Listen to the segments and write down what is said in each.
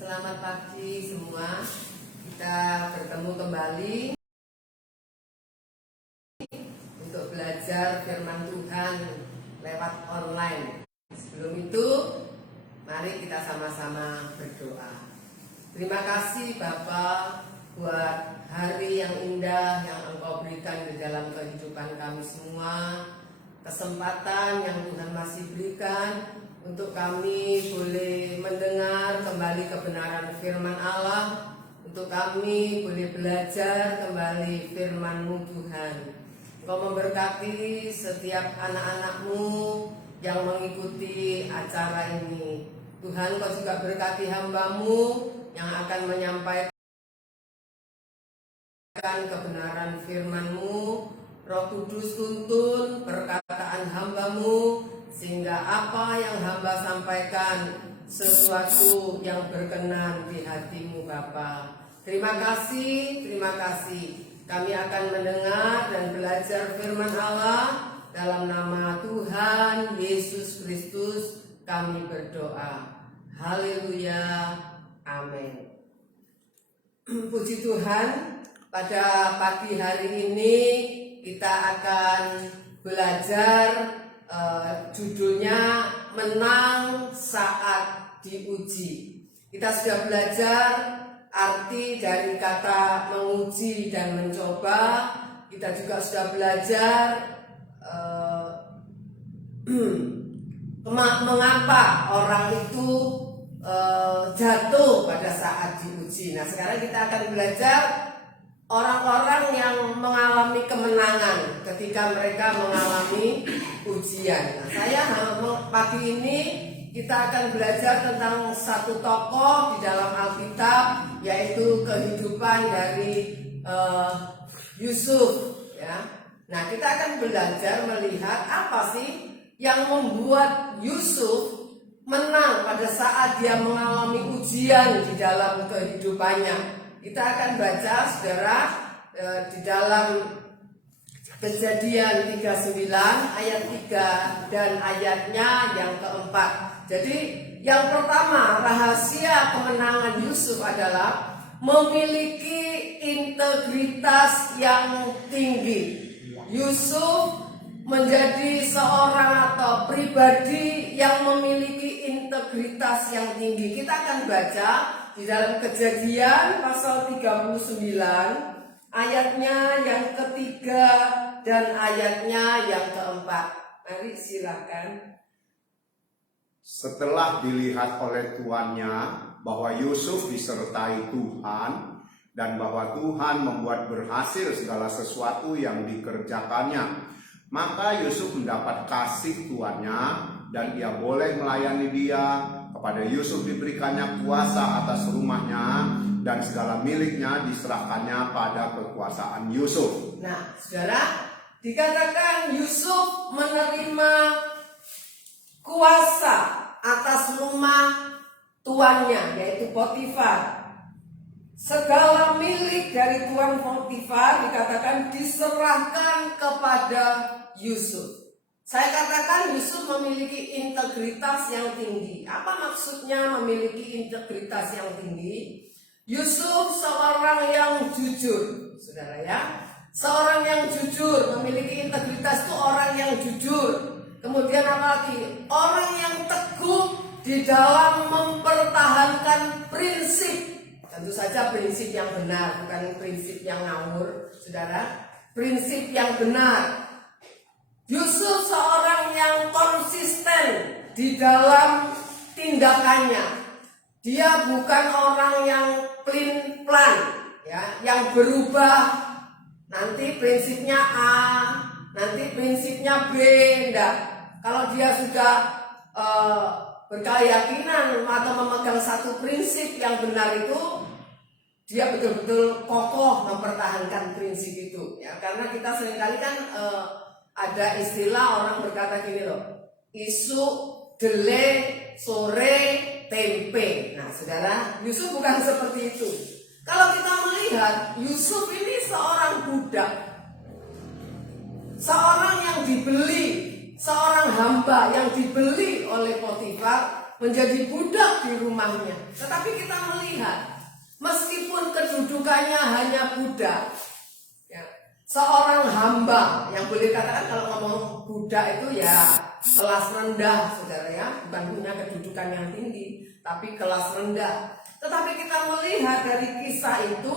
Selamat pagi semua. Kita bertemu kembali untuk belajar firman Tuhan lewat online. Sebelum itu, mari kita sama-sama berdoa. Terima kasih Bapa buat hari yang indah yang Engkau berikan di dalam kehidupan kami semua. Kesempatan yang Tuhan masih berikan untuk kami boleh mendengar kembali kebenaran firman Allah, untuk kami boleh belajar kembali firman-Mu Tuhan. Engkau memberkati setiap anak-anak-Mu yang mengikuti acara ini. Tuhan, Engkau juga berkati hamba-Mu yang akan menyampaikan kebenaran firman-Mu. Roh Kudus tuntun perkataan hamba-Mu, sehingga apa yang hamba sampaikan sesuatu yang berkenan di hati-Mu Bapa. Terima kasih. Kami akan mendengar dan belajar firman Allah. Dalam nama Tuhan Yesus Kristus kami berdoa. Haleluya. Amin. Puji Tuhan, pada pagi hari ini kita akan belajar judulnya menang saat diuji. Kita sudah belajar arti dari kata menguji dan mencoba. Kita juga sudah belajar mengapa orang itu jatuh pada saat diuji. Nah, sekarang kita akan belajar orang-orang yang mengalami kemenangan ketika mereka mengalami ujian. Nah, pagi ini kita akan belajar tentang satu tokoh di dalam Alkitab, yaitu kehidupan dari Yusuf. Ya. Nah, kita akan belajar melihat apa sih yang membuat Yusuf menang pada saat dia mengalami ujian di dalam kehidupannya. Kita akan baca, saudara, di dalam Kejadian 39 ayat 3 dan ayatnya yang keempat. Jadi yang pertama, rahasia kemenangan Yusuf adalah memiliki integritas yang tinggi. Yusuf menjadi seorang atau pribadi yang memiliki integritas yang tinggi. Kita akan baca di dalam Kejadian pasal 39 ayatnya yang ketiga dan ayatnya yang keempat. Mari silakan. Setelah dilihat oleh tuannya bahwa Yusuf disertai Tuhan dan bahwa Tuhan membuat berhasil segala sesuatu yang dikerjakannya, maka Yusuf mendapat kasih tuannya dan ia boleh melayani dia. Kepada Yusuf diberikannya kuasa atas rumahnya dan segala miliknya diserahkannya pada kekuasaan Yusuf. Nah, saudara, dikatakan Yusuf menerima kuasa atas rumah tuannya, yaitu Potifar. Segala milik dari tuan Potifar dikatakan diserahkan kepada Yusuf. Saya katakan Yusuf memiliki integritas yang tinggi. Apa maksudnya memiliki integritas yang tinggi? Yusuf seorang yang jujur, saudara ya. Seorang yang jujur, memiliki integritas itu orang yang jujur. Kemudian apa lagi? Orang yang teguh di dalam mempertahankan prinsip. Tentu saja prinsip yang benar, bukan prinsip yang ngawur, saudara. Prinsip yang benar. Yusuf seorang yang konsisten di dalam tindakannya. Dia bukan orang yang plain plan, ya, yang berubah. Nanti prinsipnya A, nanti prinsipnya B, enggak. Kalau dia sudah berkeyakinan atau memegang satu prinsip yang benar itu, dia betul-betul kokoh mempertahankan prinsip itu. Ya, karena kita seringkali kan ada istilah orang berkata gini loh, isu, dele, sore, tempe. Nah, saudara, Yusuf bukan seperti itu. Kalau kita melihat Yusuf ini seorang budak, seorang yang dibeli, seorang hamba yang dibeli oleh Potifar menjadi budak di rumahnya. Tetapi kita melihat, meskipun kedudukannya hanya budak, ya, seorang hamba yang boleh katakan kalau ngomong budak itu ya kelas rendah, saudara ya, bukan punya kedudukan yang tinggi, tapi kelas rendah. Tetapi kita melihat dari kisah itu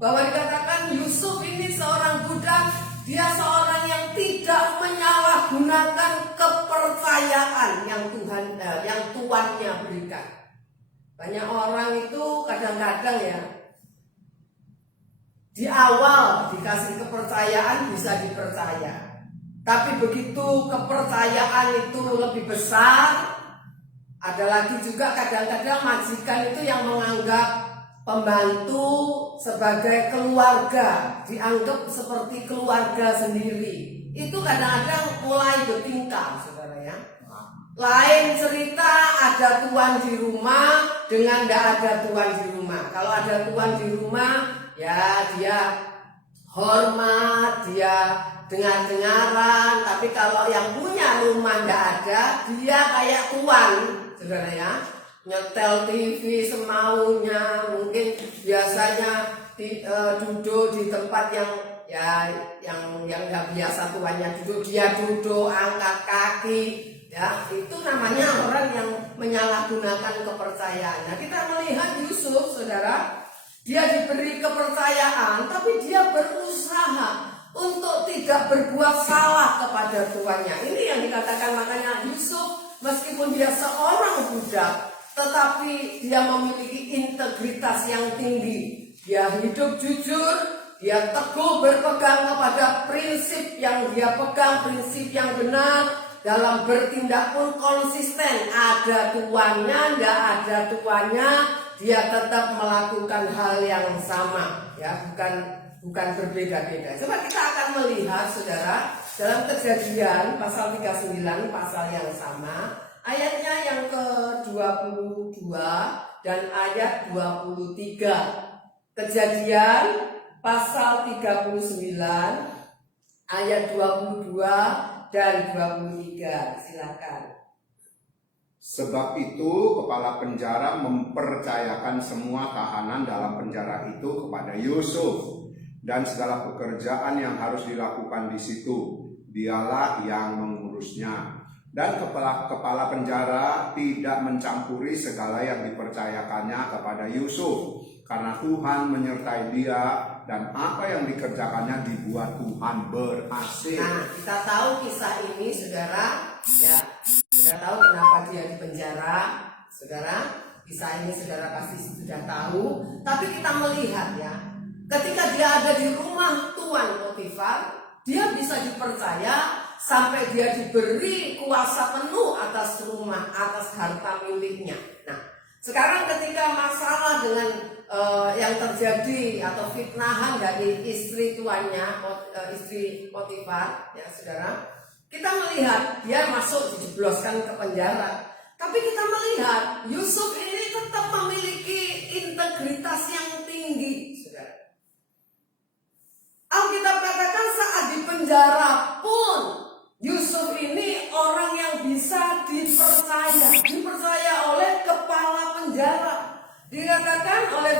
bahwa dikatakan Yusuf ini seorang budak, dia seorang yang tidak menyalahgunakan kepercayaan yang tuannya berikan. Banyak orang itu kadang-kadang ya di awal dikasih kepercayaan bisa dipercaya, tapi begitu kepercayaan itu lebih besar, ada lagi juga kadang-kadang majikan itu yang menganggap pembantu sebagai keluarga, dianggap seperti keluarga sendiri. Itu kadang-kadang mulai bertingkah, saudara ya. Lain cerita ada tuan di rumah dengan tidak ada tuan di rumah. Kalau ada tuan di rumah, ya dia hormat, dia dengar-dengaran. Tapi kalau yang punya rumah tidak ada, dia kayak tuan, saudara ya. Nyetel TV semaunya, mungkin biasanya duduk di tempat yang nggak biasa tuannya duduk, dia duduk angkat kaki, ya itu namanya orang yang menyalahgunakan kepercayaan. Nah, kita melihat Yusuf, saudara, dia diberi kepercayaan, tapi dia berusaha untuk tidak berbuat salah kepada tuannya. Ini yang dikatakan, makanya Yusuf meskipun dia seorang budak, tetapi dia memiliki integritas yang tinggi. Dia hidup jujur, dia teguh berpegang kepada prinsip yang dia pegang, prinsip yang benar. Dalam bertindak pun konsisten, ada tuannya, tidak ada tuannya, dia tetap melakukan hal yang sama, ya, bukan berbeda-beda. Coba kita akan melihat, saudara, dalam Kejadian pasal 39, pasal yang sama, ayatnya yang ke-22 dan ayat 23. Kejadian pasal 39 ayat 22 dan 23. Silakan. Sebab itu kepala penjara mempercayakan semua tahanan dalam penjara itu kepada Yusuf dan segala pekerjaan yang harus dilakukan di situ. Dialah yang mengurusnya. Dan kepala penjara tidak mencampuri segala yang dipercayakannya kepada Yusuf, karena Tuhan menyertai dia dan apa yang dikerjakannya dibuat Tuhan berhasil. Nah, kita tahu kisah ini, saudara, ya, sudah tahu kenapa dia di penjara, saudara. Kisah ini saudara pasti sudah tahu. Tapi kita melihat ya, ketika dia ada di rumah Tuan Potifar, dia bisa dipercaya sampai dia diberi kuasa penuh atas rumah, atas harta miliknya. Nah, sekarang ketika masalah dengan yang terjadi atau fitnahan dari istri tuannya, istri Potifar, ya saudara, kita melihat dia masuk dijebloskan ke penjara. Tapi kita melihat Yusuf ini tetap memiliki integritas yang tinggi, saudara. Alkitab katakan saat di penjara pun Yusuf ini orang yang bisa dipercaya oleh kepala penjara. Dikatakan oleh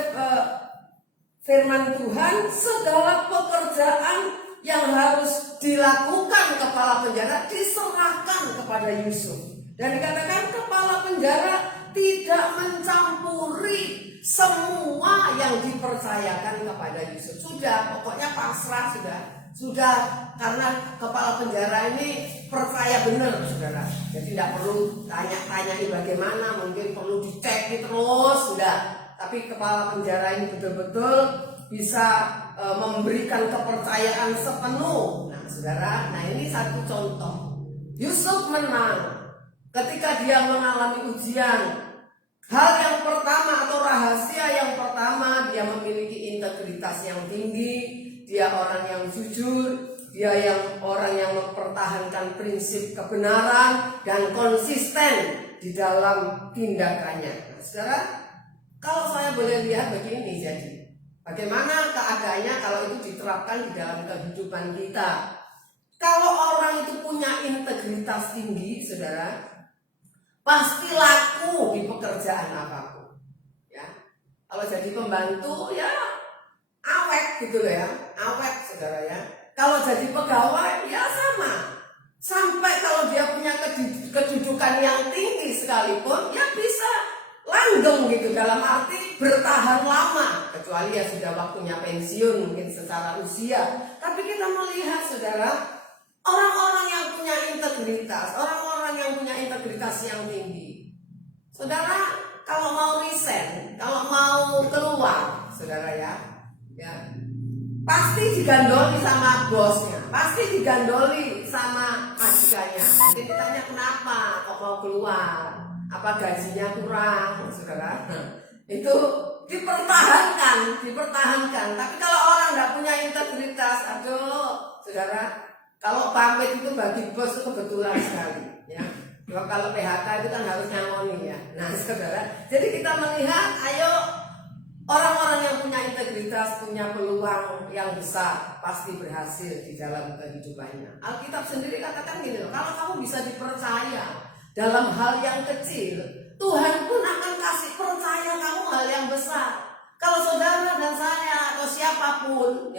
firman Tuhan, segala pekerjaan yang harus dilakukan kepala penjara diserahkan kepada Yusuf. Dan dikatakan kepala penjara tidak mencampuri semua yang dipercayakan kepada Yusuf. Sudah, pokoknya pasrah sudah, karena kepala penjara ini percaya benar, saudara. Jadi tidak perlu tanya-tanyai bagaimana, mungkin perlu dicek terus, sudah. Tapi kepala penjara ini betul-betul bisa memberikan kepercayaan sepenuh. Nah, saudara, ini satu contoh. Yusuf menang ketika dia mengalami ujian. Hal yang pertama atau rahasia yang pertama, dia memiliki integritas yang tinggi. Dia orang yang jujur, dia orang yang mempertahankan prinsip kebenaran dan konsisten di dalam tindakannya. Nah, saudara, kalau saya boleh lihat begini, jadi bagaimana keadaannya kalau itu diterapkan di dalam kehidupan kita? Kalau orang itu punya integritas tinggi, saudara, pasti laku di pekerjaan apapun. Ya, kalau jadi pembantu ya awet gitu loh ya, awet saudara ya. Kalau jadi pegawai ya sama. Sampai kalau dia punya kedudukan yang tinggi sekalipun, ya bisa langgeng gitu, dalam arti bertahan lama, kecuali ya sudah waktunya pensiun mungkin secara usia. Tapi kita melihat saudara, orang-orang yang punya integritas, orang-orang yang punya integritas yang tinggi, saudara, kalau mau resign, kalau mau keluar, saudara ya pasti digandoli sama bosnya, pasti digandoli sama majikannya. Nanti ditanya kenapa kok mau keluar, apa gajinya kurang, saudara. Itu dipertahankan. Tapi kalau orang nggak punya integritas, aduh, saudara, kalau pamit itu bagi bos itu kebetulan sekali, ya. Kalau PHK itu kan harus nyamoni ya. Nah, saudara, jadi kita melihat, ayo. Orang-orang yang punya integritas, punya peluang yang besar, pasti berhasil di dalam kehidupannya. Alkitab sendiri katakan gini loh, kalau kamu bisa dipercaya dalam hal yang kecil, Tuhan pun akan kasih percaya kamu hal yang besar. Kalau saudara dan saya atau siapapun,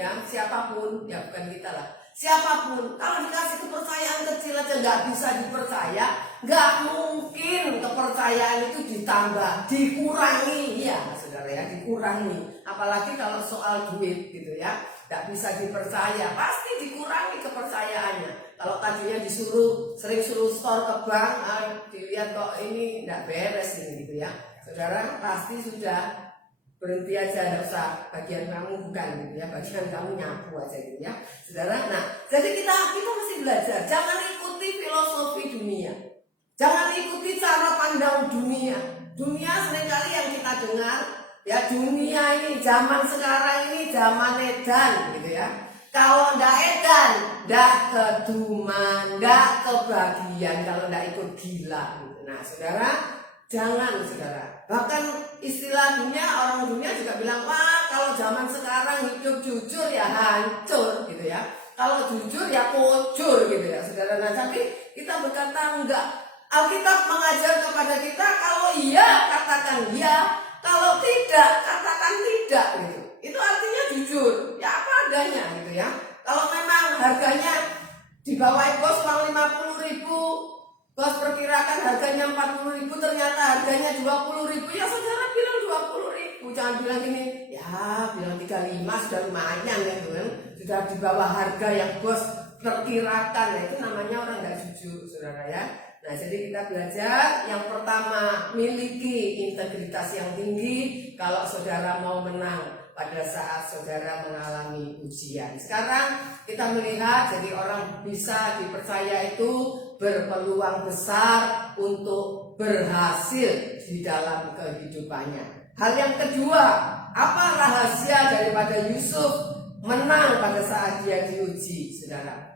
ya bukan kita lah, siapapun, kalau dikasih kepercayaan kecil aja nggak bisa dipercaya, nggak mungkin kepercayaan itu ditambah, dikurangi, ya saudara ya, dikurangi. Apalagi kalau soal duit gitu ya, nggak bisa dipercaya, pasti dikurangi kepercayaannya. Kalau tadinya sering suruh store ke bank, dilihat kok ini nggak beres ini gitu ya, saudara pasti sudah berhenti aja, nggak usah, bagian kamu bukan gitu ya, bagian kamu nyapu aja gitu ya, saudara. Nah, jadi kita mesti belajar, jangan ikuti filosofi dunia, jangan ikuti cara pandang dunia. Dunia seringkali yang kita dengar, ya dunia ini, zaman sekarang ini zaman edan gitu ya. Kalau ndak edan, ndak keduman, ndak kebagian, kalau ndak ikut gila gitu. Nah, saudara, jangan saudara. Bahkan istilah dunia, orang dunia juga bilang, wah kalau zaman sekarang hidup jujur ya hancur gitu ya, kalau jujur ya kocur gitu ya saudara. Nah, tapi kita berkata enggak. Alkitab mengajar kepada kita, kalau iya katakan iya, kalau tidak katakan tidak gitu. Itu artinya jujur, ya apa adanya gitu ya. Kalau memang harganya di bawah bos uang 50.000, bos perkirakan harganya 40.000, ternyata harganya 20.000, ya saudara bilang 20.000. Jangan bilang gini, ya bilang 35 sudah lumayan gitu kan, sudah di bawah harga yang bos perkirakan. Nah, itu namanya orang nggak jujur saudara ya. Nah, jadi kita belajar yang pertama, miliki integritas yang tinggi kalau saudara mau menang pada saat saudara mengalami ujian. Sekarang kita melihat, jadi orang bisa dipercaya itu berpeluang besar untuk berhasil di dalam kehidupannya. Hal yang kedua, apa rahasia daripada Yusuf menang pada saat dia diuji, saudara?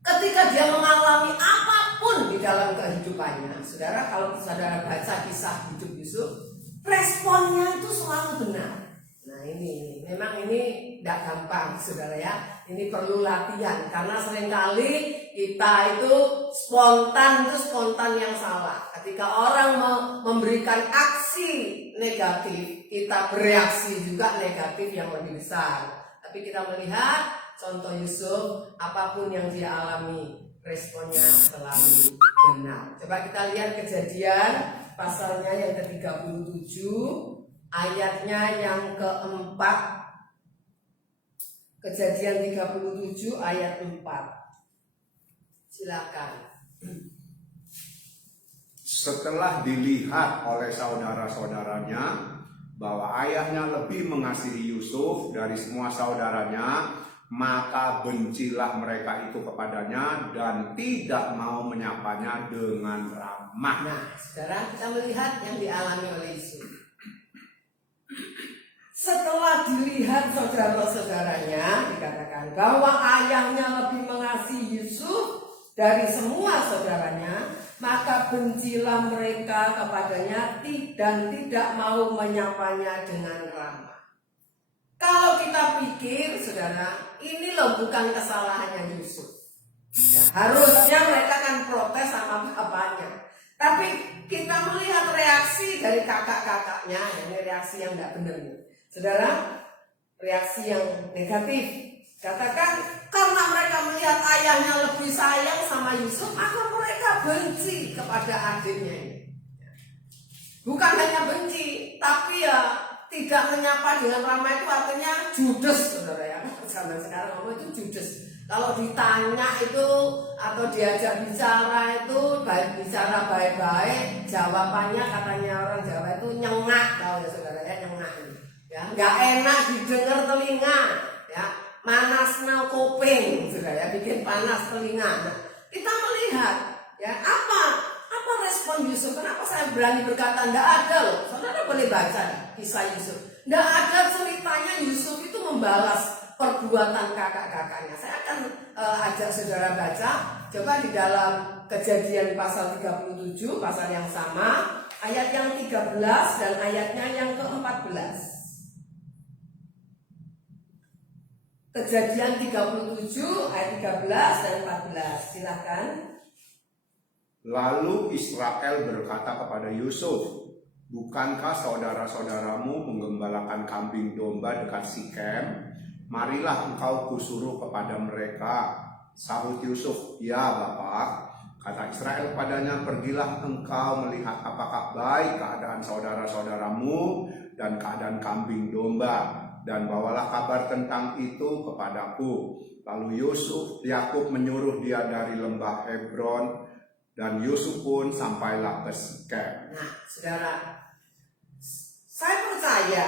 Ketika dia mengalami apapun di dalam kehidupannya, saudara, kalau saudara baca kisah hidup Yusuf, responnya itu selalu benar. Nah, ini memang ini tidak gampang saudara ya, ini perlu latihan, karena seringkali kita itu spontan yang salah. Ketika orang memberikan aksi negatif, kita bereaksi juga negatif yang lebih besar. Tapi kita melihat contoh Yusuf, apapun yang dia alami, responnya selalu benar. Coba kita lihat Kejadian pasalnya yang ke-37, ayatnya yang keempat. Kejadian 37 ayat 4. Silakan. Setelah dilihat oleh saudara-saudaranya bahwa ayahnya lebih mengasihi Yusuf dari semua saudaranya, maka bencilah mereka itu kepadanya dan tidak mau menyapanya dengan ramah. Nah, sekarang kita melihat yang dialami oleh Yusuf. Setelah dilihat saudara-saudaranya, dikatakan bahwa ayahnya lebih mengasihi Yusuf dari semua saudaranya, maka bencilah mereka kepadanya dan tidak mau menyapanya dengan ramah. Kalau kita pikir, saudara, ini loh bukan kesalahannya Yusuf. Ya, harusnya mereka kan protes sama bapaknya. Tapi kita melihat reaksi dari kakak-kakaknya, ini reaksi yang tidak benar nih. Saudara, reaksi yang negatif. Katakan karena mereka melihat ayahnya lebih sayang sama Yusuf, maka mereka benci kepada adiknya ini. Bukan hanya benci, tapi ya tidak menyapa dengan ramah itu artinya judes, saudara ya. Zaman sekarang ngomong itu judes. Kalau ditanya itu atau diajak bicara itu bicara baik-baik, jawabannya katanya orang Jawa itu nyengak, tahu ya saudara ya, nyengak ini. Ya, nggak enak didengar telinga, ya, manasna kuping, saudara ya, bikin panas telinga. Nah, kita melihat, ya, apa respon Yusuf? Kenapa saya berani berkata nggak ada loh? Saudara boleh baca kisah Yusuf. Nggak ada ceritanya Yusuf itu membalas perbuatan kakak-kakaknya. Saya akan ajak saudara baca. Coba di dalam Kejadian pasal 37, pasal yang sama, ayat yang 13 dan ayatnya yang ke-14. Kejadian 37 ayat 13 dan 14. Silakan. Lalu Israel berkata kepada Yusuf, bukankah saudara-saudaramu menggembalakan kambing domba dekat Sikem? Marilah engkau kusuruh kepada mereka. Sahut Yusuf, ya Bapak. Kata Israel padanya, pergilah engkau melihat apakah baik keadaan saudara-saudaramu dan keadaan kambing domba, dan bawalah kabar tentang itu kepadaku. Lalu Yakub menyuruh dia dari lembah Hebron, dan Yusuf pun sampailah ke Sikem. Nah, saudara, saya percaya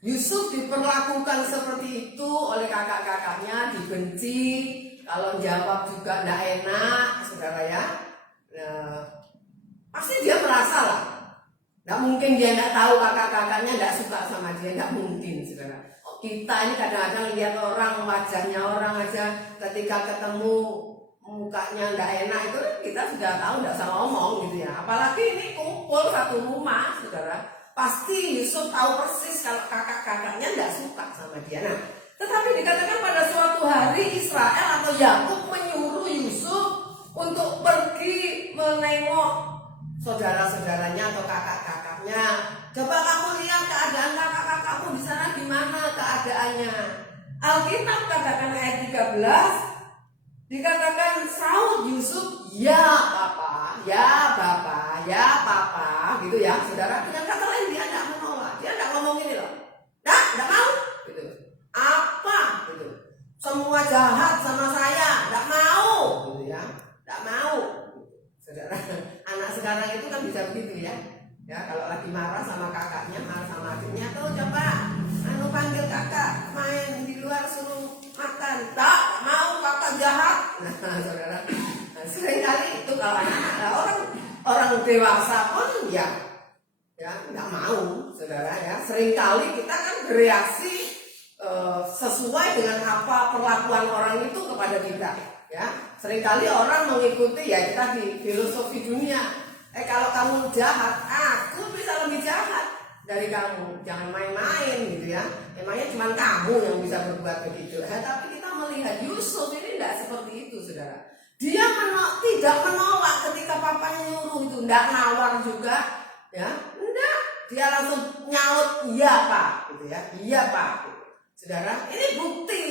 Yusuf diperlakukan seperti itu oleh kakak-kakaknya, dibenci, kalau jawab juga tidak enak, saudara ya. Nah, pasti dia merasa lah. Tidak mungkin dia tidak tahu kakak-kakaknya tidak suka sama dia, tidak mungkin, saudara. Kita ini kadang-kadang lihat orang, wajahnya orang aja, ketika ketemu mukanya tidak enak itu kita sudah tahu, tidak usah ngomong gitu ya. Apalagi ini kumpul satu rumah, saudara. Pasti Yusuf tahu persis kalau kakak-kakaknya tidak suka sama dia. Nah, tetapi dikatakan pada suatu hari Israel atau Yakub menyuruh Yusuf untuk pergi menengok saudara-saudaranya atau kakak-kakaknya. Coba kamu lihat keadaan kakak-kakakmu di sana gimana keadaannya. Alkitab katakan ayat 13 dikatakan sahut Yusuf, ya Papa, ya Bapak, ya Papa, gitu ya, saudara. Dengan kata lain dia tidak menolak, dia tidak ngomong ini loh, tidak mau, gitu. Apa, gitu. Semua jahat sama saya, tidak mau, gitu ya, tidak mau. Saudara, anak sekarang itu kan bisa begitu ya. Ya, kalau lagi marah sama kakaknya, marah sama adiknya, tuh coba, panggil kakak, main di luar suruh makan, tak mau, kakak jahat. Nah, saudara, sering kali itu kalau anak-anak, orang dewasa pun ya nggak mau, saudara ya. Sering kali kita kan bereaksi sesuai dengan apa perlakuan orang itu kepada kita, ya. Sering kali orang mengikuti ya kita di filosofi dunia. Kalau kamu jahat, aku bisa lebih jahat dari kamu. Jangan main-main gitu ya. Emangnya cuma kamu yang bisa berbuat begitu. Tapi kita melihat Yusuf ini tidak seperti itu, saudara. Dia tidak menolak ketika papanya nyuruh itu, tidak nawar juga, ya. Enggak, dia langsung nyaut, iya Pak, gitu ya. Iya Pak. Saudara, ini bukti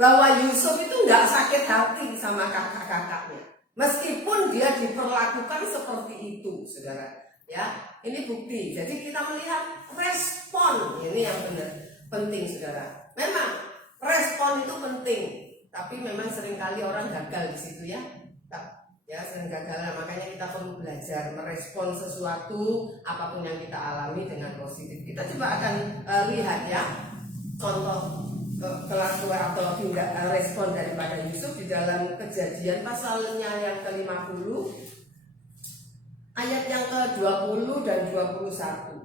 bahwa Yusuf itu nggak sakit hati sama kakak-kakaknya. Meskipun dia diperlakukan seperti itu, saudara. Ya, ini bukti. Jadi kita melihat respon ini yang benar penting, saudara. Memang respon itu penting, tapi memang seringkali orang gagal di situ ya. Ya, sering gagal. Makanya kita perlu belajar merespon sesuatu apapun yang kita alami dengan positif. Kita coba akan lihat ya contoh kelakuan atau tindak respon daripada Yusuf di dalam Kejadian pasalnya yang ke-50 ayat yang ke-20 dan 21.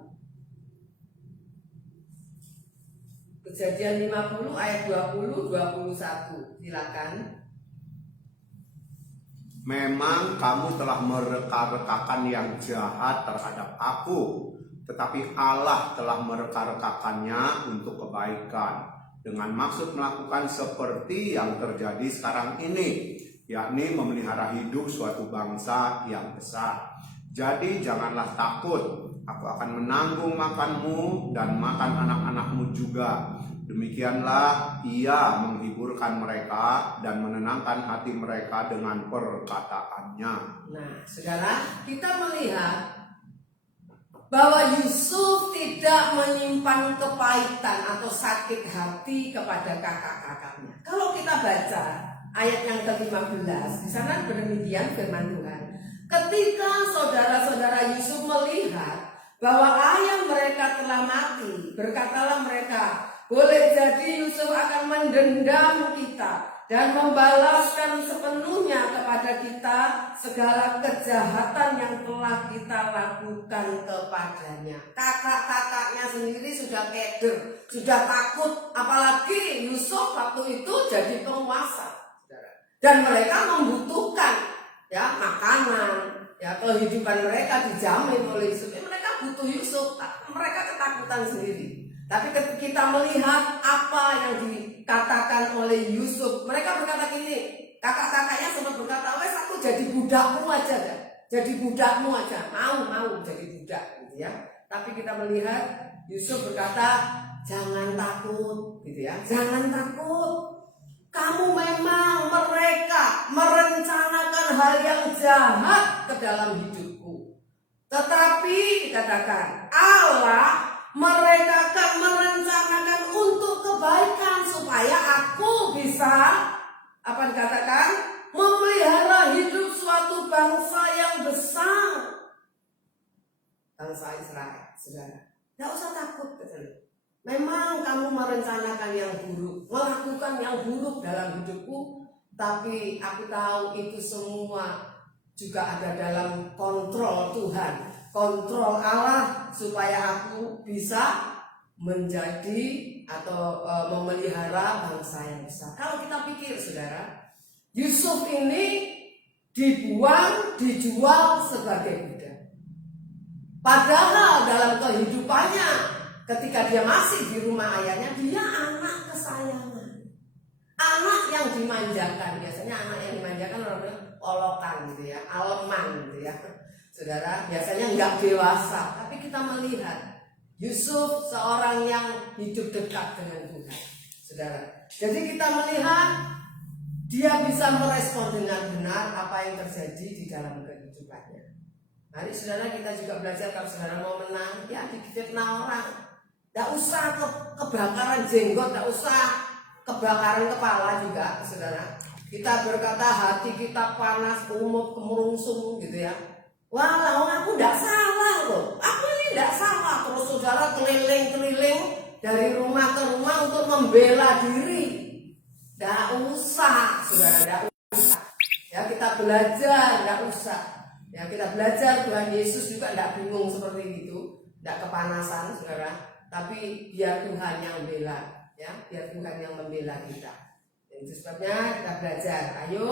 Kejadian 50 ayat 20 21. Silakan. Memang kamu telah mereka-rekakan yang jahat terhadap aku, tetapi Allah telah mereka-rekakannya untuk kebaikan, dengan maksud melakukan seperti yang terjadi sekarang ini, yakni memelihara hidup suatu bangsa yang besar. Jadi janganlah takut, aku akan menanggung makanmu dan makan anak-anakmu juga. Demikianlah ia menghiburkan mereka dan menenangkan hati mereka dengan perkataannya. Nah, saudara, kita melihat bahwa Yusuf tidak menyimpan kepahitan atau sakit hati kepada kakak-kakaknya. Kalau kita baca ayat yang ke-15, di sana demikian firman Tuhan. Ketika saudara-saudara Yusuf melihat bahwa ayah mereka telah mati, berkatalah mereka, boleh jadi Yusuf akan mendendam kita dan membalaskan sepenuhnya kepada kita segala kejahatan yang telah kita lakukan kepadanya. Kakak-kakaknya sendiri sudah keder, sudah takut, apalagi Yusuf waktu itu jadi penguasa. Dan mereka membutuhkan makanan, kehidupan mereka dijamin oleh Yusuf. Mereka butuh Yusuf, mereka ketakutan sendiri. Tapi ketika kita melihat apa yang dikatakan oleh Yusuf, mereka berkata gini, kakak-kakaknya sempat berkata, wes aku jadi budakmu aja kan, jadi budakmu aja, mau jadi budak, gitu ya. Tapi kita melihat Yusuf berkata, jangan takut, gitu ya, jangan takut. Kamu memang mereka merencanakan hal yang jahat ke dalam hidupku, tetapi dikatakan Allah mereka akan merencanakan untuk kebaikan supaya aku bisa memelihara hidup suatu bangsa yang besar, bangsa Israel. Saudara, tidak usah takut. Memang kamu merencanakan yang buruk, melakukan yang buruk dalam hidupku, tapi aku tahu itu semua juga ada dalam kontrol Tuhan, kontrol Allah, supaya aku bisa menjadi atau memelihara bangsa yang besar. Kalau kita pikir, saudara, Yusuf ini dijual sebagai budak. Padahal dalam kehidupannya, ketika dia masih di rumah ayahnya, dia anak kesayangan, anak yang dimanjakan. Biasanya anak yang dimanjakan namanya olokan gitu ya, aleman gitu ya. Saudara, biasanya nggak dewasa. Tapi kita melihat Yusuf seorang yang hidup dekat dengan Tuhan, saudara. Jadi kita melihat dia bisa merespon dengan benar apa yang terjadi di dalam kehidupannya. Mari saudara, kita juga belajar, kalau saudara mau menang, ya difitnah orang. Tidak usah kebakaran jenggot, tidak usah kebakaran kepala juga, saudara. Kita berkata hati kita panas, umut, kemerungsung gitu ya. Walau aku tidak salah loh, aku ini tidak salah. Terus saudara keliling-keliling dari rumah ke rumah untuk membela diri. Tidak usah, saudara, tidak usah. Ya, kita belajar, tidak usah. Ya, kita belajar, Tuhan Yesus juga tidak bingung seperti itu, tidak kepanasan, saudara. Tapi biar Tuhan yang bela, ya, biar Tuhan yang membela kita. Itu sebabnya kita belajar. Ayo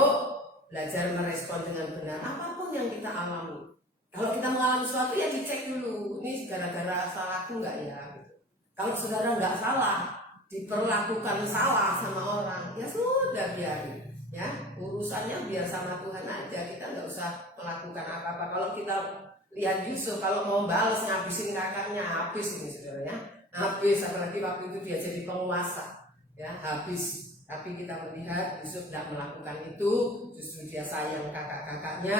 belajar merespon dengan benar apapun yang kita alami. Kalau kita mengalami sesuatu, ya dicek dulu, ini gara-gara salahku nggak ya? Kalau saudara nggak salah, diperlakukan salah sama orang, ya sudah biarin, ya urusannya biar sama Tuhan aja. Kita nggak usah melakukan apa-apa. Kalau kita lihat Yusuf, kalau mau balas ngabisin kakaknya, habis ini saudara ya, habis. Apalagi waktu itu dia jadi penguasa, ya habis. Tapi kita melihat Yusuf tidak melakukan itu, justru dia sayang kakak-kakaknya,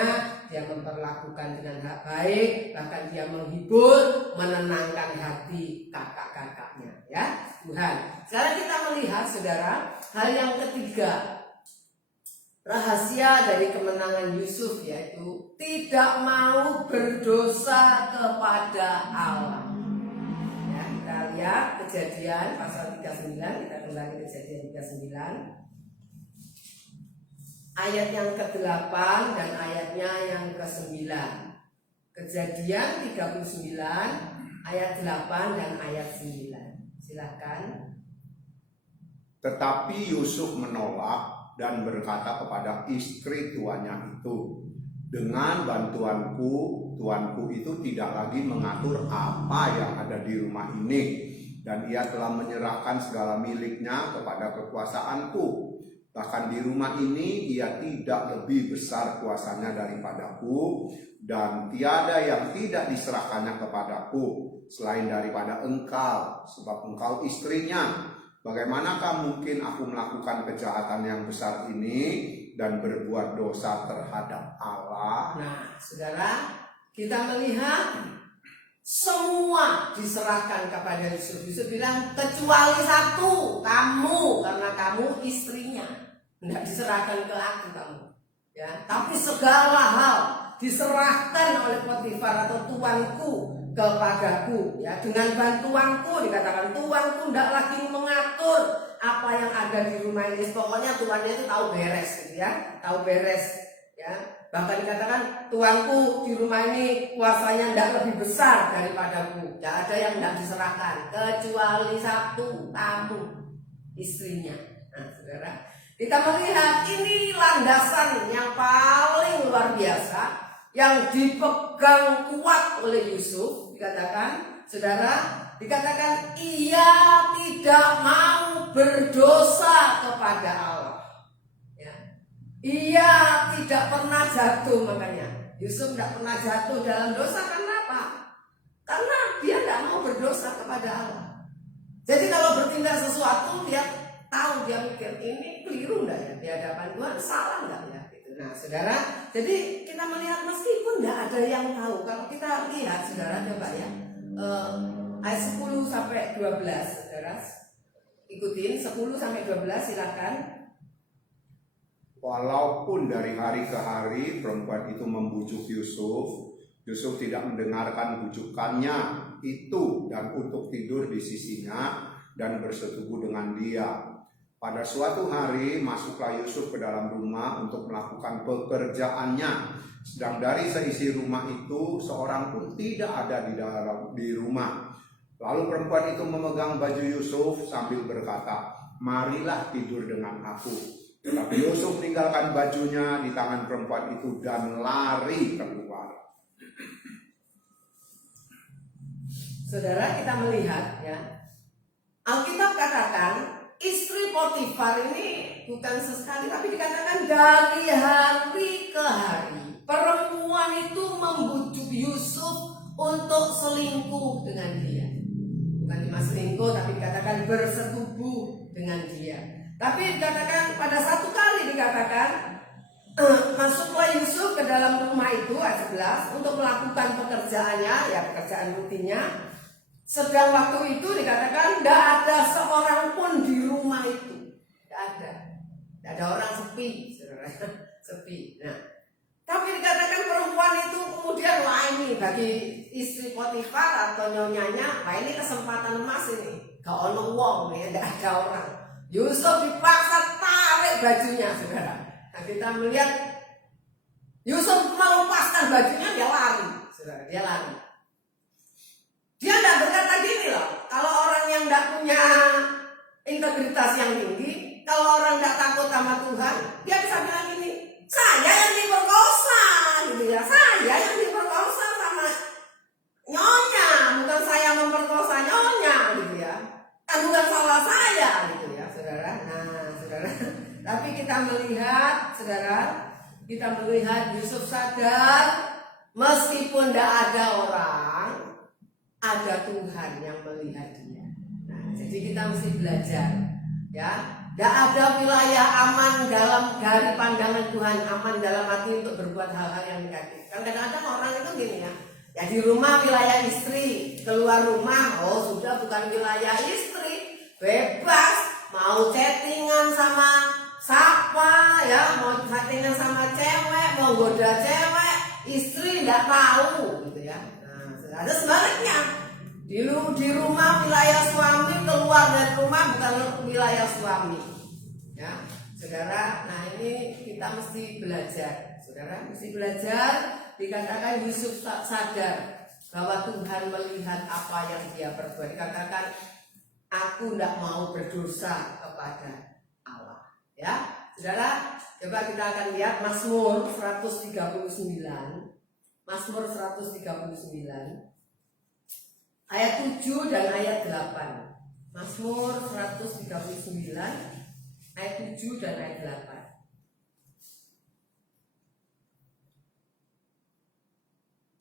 dia memperlakukan dengan baik, bahkan dia menghibur, menenangkan hati kakak-kakaknya, ya Tuhan. Sekarang kita melihat saudara, hal yang ketiga, rahasia dari kemenangan Yusuf, yaitu tidak mau berdosa kepada Allah. Ya, kita lihat Kejadian pasal 39, kita kembali Kejadian 39, ayat yang ke-8 dan ayatnya yang ke-9. Kejadian 39 ayat 8 dan ayat 9. Silakan. Tetapi Yusuf menolak dan berkata kepada istri tuannya itu, dengan bantuanku, tuanku itu tidak lagi mengatur apa yang ada di rumah ini, dan ia telah menyerahkan segala miliknya kepada kekuasaanku. Bahkan di rumah ini ia tidak lebih besar kuasanya daripadaku, dan tiada yang tidak diserahkannya kepadaku selain daripada engkau, sebab engkau istrinya. Bagaimanakah mungkin aku melakukan kejahatan yang besar ini dan berbuat dosa terhadap Allah? Nah, saudara, kita melihat semua diserahkan kepada Yusuf. Yusuf bilang kecuali satu, kamu, karena kamu istrinya. Tidak diserahkan ke aku kamu, ya. Tapi segala hal diserahkan oleh Potifar atau tuanku kepadaku, ya. Dengan bantuanku, dikatakan tuanku tidak lagi mengatur apa yang ada di rumah ini. Pokoknya tuannya itu tahu beres, gitu ya, tahu beres, ya. Bahkan dikatakan tuanku di rumah ini kuasanya tidak lebih besar daripadaku. Tidak ada yang tidak diserahkan kecuali satu, kamu, istrinya. Nah, saudara, kita melihat ini landasan yang paling luar biasa yang dipegang kuat oleh Yusuf. Dikatakan, saudara, dikatakan ia tidak mau berdosa kepada Allah. Ya. Ia tidak pernah jatuh, makanya Yusuf tidak pernah jatuh dalam dosa. Karena apa? Karena dia tidak mau berdosa kepada Allah. Jadi kalau bertindak sesuatu, dia tahu, dia mikir ini keliru enggak ya di hadapan Tuhan, salah enggak ya gitu. Nah, saudara, jadi kita melihat meskipun enggak ada yang tahu, kalau kita lihat, saudara, coba ya ayat 10 sampai 12, saudara, ikutin 10 sampai 12, silakan. Walaupun dari hari ke hari perempuan itu membujuk Yusuf, Yusuf tidak mendengarkan bujukannya itu dan untuk tidur di sisinya dan bersetubuh dengan dia. Pada suatu hari masuklah Yusuf ke dalam rumah untuk melakukan pekerjaannya. Sedang dari seisi rumah itu seorang pun tidak ada di rumah. Lalu perempuan itu memegang baju Yusuf sambil berkata, "Marilah tidur dengan aku." Tetapi Yusuf meninggalkan bajunya di tangan perempuan itu dan lari keluar. Saudara, kita melihat ya, Alkitab katakan istri Potifar ini bukan sesekali, tapi dikatakan dari hari ke hari perempuan itu membujuk Yusuf untuk selingkuh dengan dia. Bukan cuma selingkuh, tapi dikatakan bersetubuh dengan dia. Tapi dikatakan pada satu kali dikatakan masuklah Yusuf ke dalam rumah itu, ayat 11, untuk melakukan pekerjaannya, ya pekerjaan rutinnya. Sedang waktu itu dikatakan tidak ada seorang pun di rumah itu, tidak ada orang, sepi, saudara, sepi. Nah, tapi dikatakan perempuan itu kemudian, wah ini bagi istri Potifar atau nyonyanya, wah ini kesempatan emas ini, gak ono wong ya, tidak ada orang. Yusuf dipaksa tarik bajunya, saudara. Nah, kita melihat Yusuf melepaskan bajunya, dia lari, saudara, dia lari. Dia tidak berkata gini loh, kalau orang yang tidak punya integritas yang tinggi, kalau orang tidak takut sama Tuhan, dia bisa bilang gini, saya yang diperkosa, gitu ya, saya yang diperkosa sama nyonya, bukan saya memperkosa nyonya, gitu ya, kan bukan salah saya, gitu ya, saudara. Nah, saudara, tapi kita melihat, saudara, kita melihat Yusuf sadar meskipun tidak ada orang, ada Tuhan yang melihat dia. Nah, jadi kita mesti belajar, ya. Tidak ada wilayah aman dari pandangan Tuhan, aman dalam arti untuk berbuat hal-hal yang negatif. Kan kadang-kadang orang itu gini ya, ya di rumah wilayah istri, keluar rumah, oh sudah bukan wilayah istri, bebas, mau chattingan sama siapa, ya, mau chattingan sama cewek, mau goda cewek, istri tidak tahu, gitu ya. Ada sebaliknya, di rumah wilayah suami, keluar dari rumah bukan wilayah suami, ya saudara. Nah ini kita mesti belajar, saudara, mesti belajar. Dikatakan Yusuf sadar bahwa Tuhan melihat apa yang dia perbuat. Dikatakan aku tidak mau berdosa kepada Allah, ya saudara. Coba kita akan lihat Mazmur 139. Mazmur 139 ayat 7 dan ayat 8. Mazmur 139 ayat 7 dan ayat 8.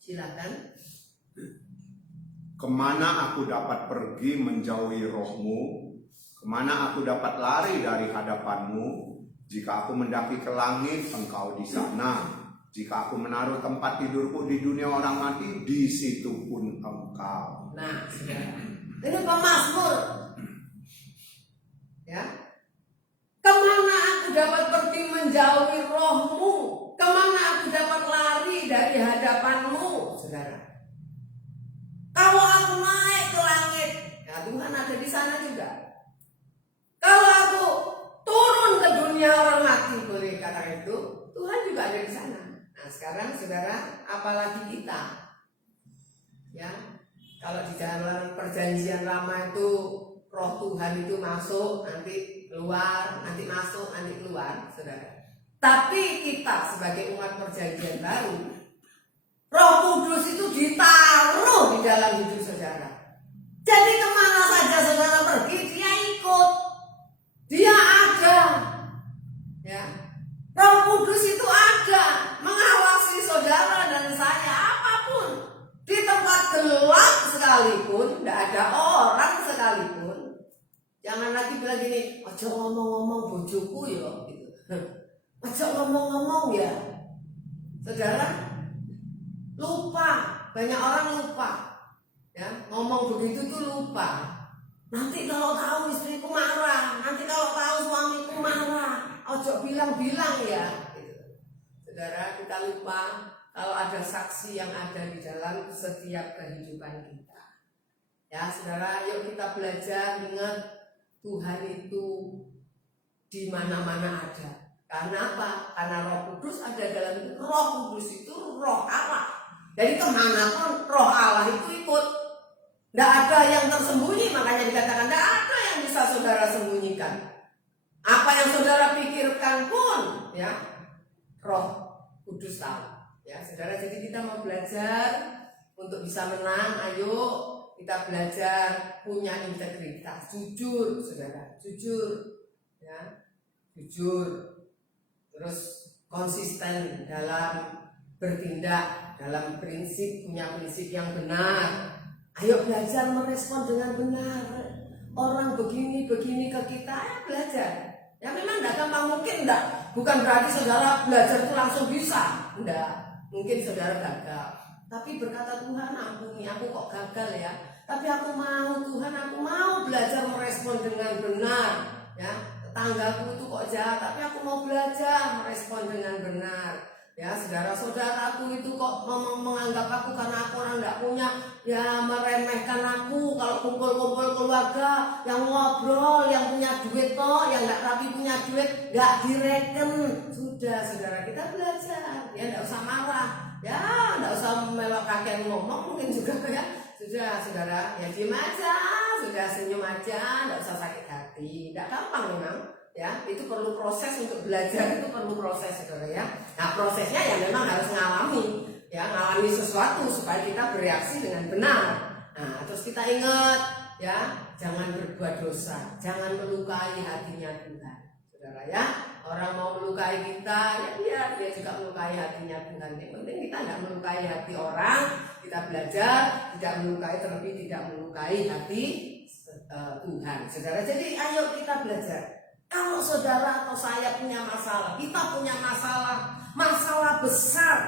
Silakan. Kemana aku dapat pergi menjauhi rohmu? Kemana aku dapat lari dari hadapanmu? Jika aku mendaki ke langit, engkau di sana. Jika aku menaruh tempat tidurku di dunia orang mati, di situ pun engkau. Nah, saudara, ini pemazmur. Ya, kemana aku dapat pergi menjauhi rohmu? Kemana aku dapat lari dari hadapanmu, saudara? Kalau aku naik ke langit, ya Tuhan ada di sana juga. Kalau aku turun ke dunia orang mati, boleh kata itu, Tuhan juga ada di sana. Nah sekarang saudara, apalagi kita, ya kalau di dalam perjanjian lama itu roh Tuhan itu masuk, nanti keluar, nanti masuk, nanti keluar, saudara. Tapi kita sebagai umat perjanjian baru, Roh Kudus itu ditaruh di dalam hidup saudara. Jadi kemana saja saudara pergi, dia ikut, dia ada. Ya, Roh Kudus itu ada mengawasi saudara dan saya apapun. Di tempat gelap sekalipun, tidak ada orang sekalipun. Jangan lagi bilang gini, ojo ngomong-ngomong bojoku ya, gitu. Ojo ngomong-ngomong ya, saudara. Lupa, banyak orang lupa, ya ngomong begitu tuh lupa. Nanti kalau tahu istriku marah, nanti kalau tahu suamiku marah, ojo bilang-bilang ya. Gitu. Saudara, kita lupa kalau ada saksi yang ada di dalam setiap kehidupan kita. Ya, saudara, yuk kita belajar ingat Tuhan itu di mana-mana ada. Karena apa? Karena Roh Kudus ada dalam Roh Kudus itu Roh Allah. Jadi kemanapun Roh Allah itu ikut. Tidak ada yang tersembunyi, makanya dikatakan tidak ada yang bisa saudara sembunyikan. Apa yang saudara pikirkan pun, ya Roh Kudus tahu. Ya, saudara, jadi kita mau belajar untuk bisa menang. Ayo kita belajar punya integritas, jujur, saudara, jujur, ya, jujur. Terus konsisten dalam bertindak, dalam prinsip, punya prinsip yang benar. Ayo belajar merespon dengan benar. Orang begini ke kita, ayo belajar. Ya memang tidak gampang, mungkin enggak. Bukan berarti saudara belajar itu langsung bisa. Enggak, mungkin saudara gagal. Tapi berkata Tuhan, ampuni aku kok gagal ya. Tapi aku mau Tuhan, aku mau belajar merespon dengan benar. Ya, tetanggaku itu kok jahat, tapi aku mau belajar merespon dengan benar. Ya, saudara-saudaraku itu kok menganggap aku karena aku orang tidak punya, ya meremehkan aku. Kalau kumpul-kumpul keluarga yang ngobrol, yang punya duit toh, yang tidak rapi punya duit, nggak direken. Sudah, saudara, kita belajar. Ya, tidak usah marah. Ya, tidak usah melok kakek ngomong, mungkin juga ya. Sudah, saudara, ya diem aja, sudah senyum aja, tidak usah sakit hati. Tidak gampang memang. Ya, itu perlu proses untuk belajar, itu perlu proses, saudara ya. Nah, prosesnya ya memang harus ngalami, ya ngalami sesuatu supaya kita bereaksi dengan benar. Nah, terus kita ingat, ya jangan berbuat dosa, jangan melukai hatinya Tuhan, saudara ya. Orang mau melukai kita, ya dia juga melukai hatinya Tuhan. Yang penting kita tidak melukai hati orang, kita belajar tidak melukai, terlebih tidak melukai hati Tuhan, saudara. Jadi ayo kita belajar. Kalau saudara atau saya punya masalah, kita punya masalah besar,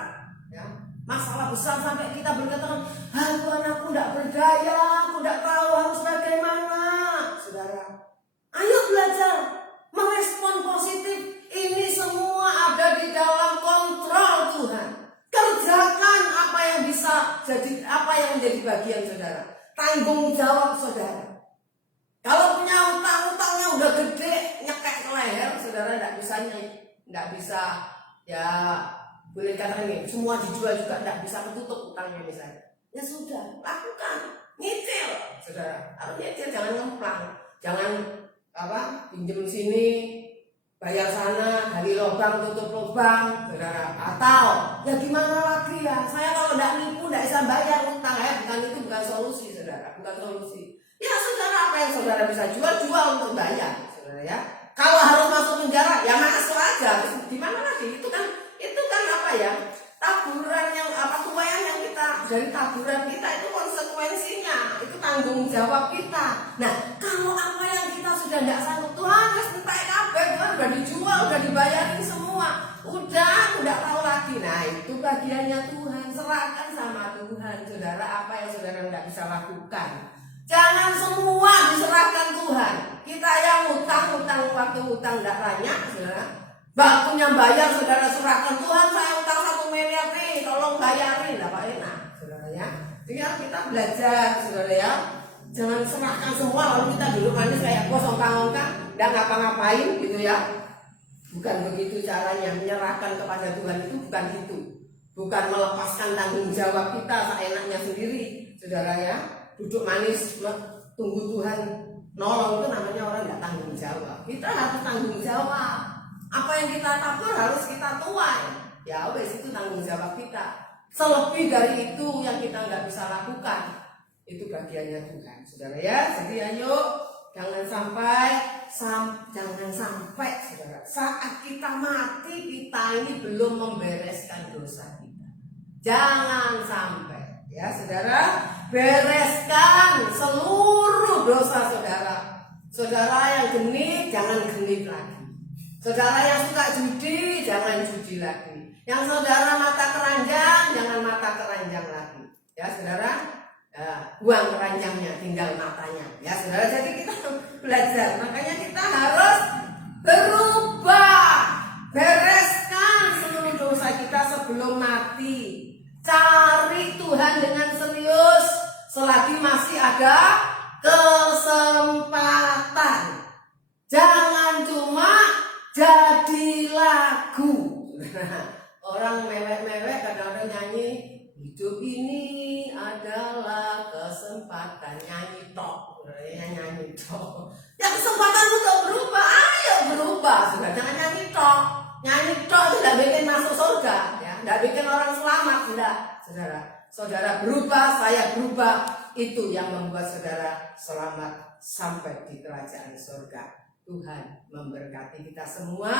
ya, masalah besar sampai kita berkata, Tuhan aku tidak berdaya, aku tidak tahu harus bagaimana, saudara. Ayo belajar merespon positif. Ini semua ada di dalam kontrol Tuhan. Kerjakan apa yang bisa jadi, apa yang menjadi bagian saudara. Tanggung jawab saudara. Kalau punya utang-utangnya udah gede, nyekek ke leher, saudara tidak bisa ya boleh katakan ini, semua dijual juga tidak bisa ketutup utangnya misalnya. Ya sudah, lakukan, nyicil, saudara. Harus nyicil, jangan ngemplang, jangan pinjem sini, bayar sana, gali lubang, tutup lubang, saudara. Atau ya gimana lagi ya? Saya kalau tidak nipu, tidak bisa bayar utang, itu bukan solusi, saudara, bukan solusi. Ya saudara, apa yang saudara bisa jual untuk bayar, saudara ya. Kalau harus masuk penjara, ya masuk aja. Terus gimana lagi? Itu kan apa ya? Taburan yang tuayan yang kita dari taburan kita itu konsekuensinya, itu tanggung jawab kita. Nah, kalau apa yang kita sudah tidak sanggup, Tuhan harus minta kabeh, Tuhan udah dijual, udah dibayarin semua, udah tahu lagi. Nah, itu bagiannya Tuhan, serahkan sama Tuhan, saudara. Apa yang saudara tidak bisa lakukan, jangan semua diserahkan Tuhan. Kita yang utang waktu utang tidak banyak, saudara. Waktunya bayar, saudara serahkan Tuhan, saya utang 1 miliar nih, tolong bayarin, lah Pak enak, saudara ya. Tinggal kita belajar, saudara ya. Jangan serahkan semua lalu kita duduk manis kayak bos ongkang-ongkang, nggak ngapa-ngapain gitu ya. Bukan begitu caranya. Menyerahkan kepada Tuhan itu bukan itu. Bukan melepaskan tanggung jawab kita seenaknya sendiri, saudara ya. Duduk manis tunggu Tuhan nolong, itu namanya orang nggak tanggung jawab. Kita harus tanggung jawab. Apa yang kita tabur harus kita tuai. Ya wes, itu tanggung jawab kita. Selebih dari itu yang kita nggak bisa lakukan, itu bagiannya Tuhan, saudara ya. Jadi ayo jangan sampai saudara, saat kita mati kita ini belum membereskan dosa kita. Jangan sampai ya saudara, bereskan seluruh dosa saudara. Saudara yang genit jangan genit lagi. Saudara yang suka judi, jangan judi lagi. Yang saudara mata keranjang, jangan mata keranjang lagi. Ya saudara, buang keranjangnya, tinggal matanya. Ya saudara, jadi kita belajar. Makanya kita harus berubah. Bereskan seluruh dosa kita sebelum mati. Cari Tuhan dengan serius selagi masih ada kesempatan. Jangan cuma jadi lagu. Orang mewek-mewek kadang-kadang nyanyi, hidup ini adalah kesempatan, nyanyi tok. Nyanyi tok. Ya kesempatan untuk berubah, ayo berubah. Sudah jangan nyanyi tok. Nyanyi tok itu tidak bikin masuk surga, ya. Tidak bikin orang selamat, tidak, saudara. Saudara berubah, saya berubah, itu yang membuat saudara selamat sampai di kerajaan surga. Tuhan memberkati kita semua.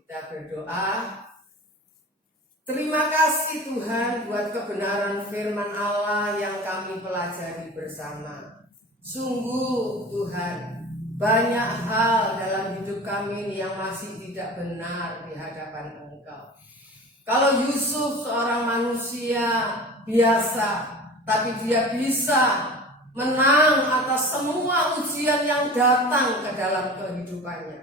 Kita berdoa. Terima kasih Tuhan buat kebenaran firman Allah yang kami pelajari bersama. Sungguh Tuhan, banyak hal dalam hidup kami ini yang masih tidak benar di hadapan Engkau. Kalau Yusuf seorang manusia biasa, tapi dia bisa menang atas semua ujian yang datang ke dalam kehidupannya.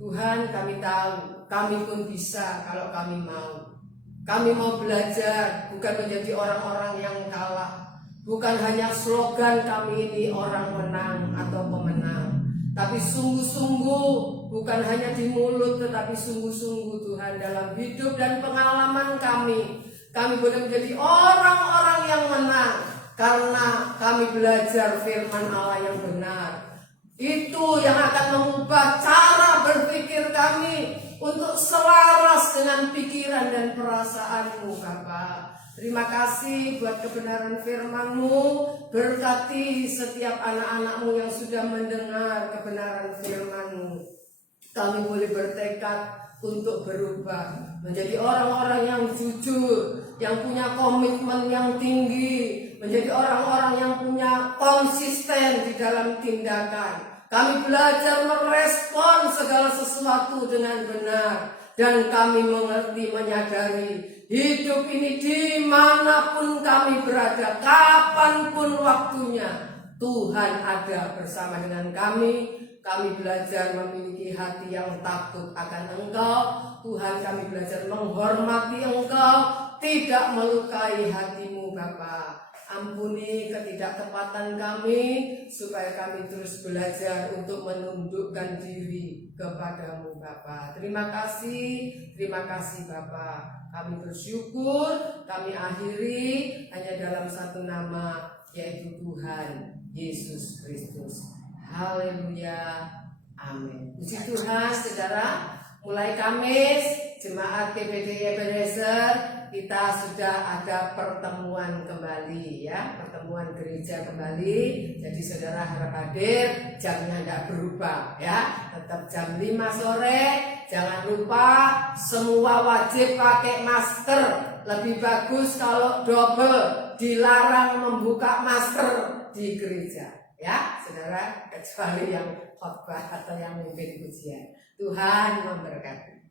Tuhan, kami tahu, kami pun bisa kalau kami mau. Kami mau belajar, bukan menjadi orang-orang yang kalah. Bukan hanya slogan kami ini orang menang atau pemenang. Tapi sungguh-sungguh, bukan hanya di mulut, tetapi sungguh-sungguh Tuhan dalam hidup dan pengalaman kami. Kami boleh menjadi orang-orang yang menang. Karena kami belajar firman Allah yang benar. Itu yang akan mengubah cara berpikir kami untuk selaras dengan pikiran dan perasaan-Mu, Bapa. Terima kasih buat kebenaran firman-Mu. Berkati setiap anak-anak-Mu yang sudah mendengar kebenaran firman-Mu. Kami boleh bertekad untuk berubah menjadi orang-orang yang jujur, yang punya komitmen yang tinggi, menjadi orang-orang yang punya konsisten di dalam tindakan. Kami belajar merespon segala sesuatu dengan benar, dan kami mengerti, menyadari hidup ini dimanapun kami berada, kapanpun waktunya, Tuhan ada bersama dengan kami. Kami belajar memiliki hati yang takut akan Engkau. Tuhan, kami belajar menghormati Engkau, tidak melukai hati-Mu, Bapa. Ampuni ketidaktepatan kami, supaya kami terus belajar untuk menundukkan diri kepada-Mu, Bapa. Terima kasih Bapa. Kami bersyukur, kami akhiri hanya dalam satu nama, yaitu Tuhan Yesus Kristus. Haleluya, amin. Puji Tuhan, saudara. Mulai Kamis, jemaat GBD Ebenezer kita sudah ada pertemuan kembali ya, pertemuan gereja kembali. Jadi saudara harap hadir, jamnya tidak berubah ya, tetap jam 5 sore. Jangan lupa semua wajib pakai masker. Lebih bagus kalau double, dilarang membuka masker di gereja ya saudara, kecuali yang khotbah atau yang memimpin pujian. Tuhan memberkati.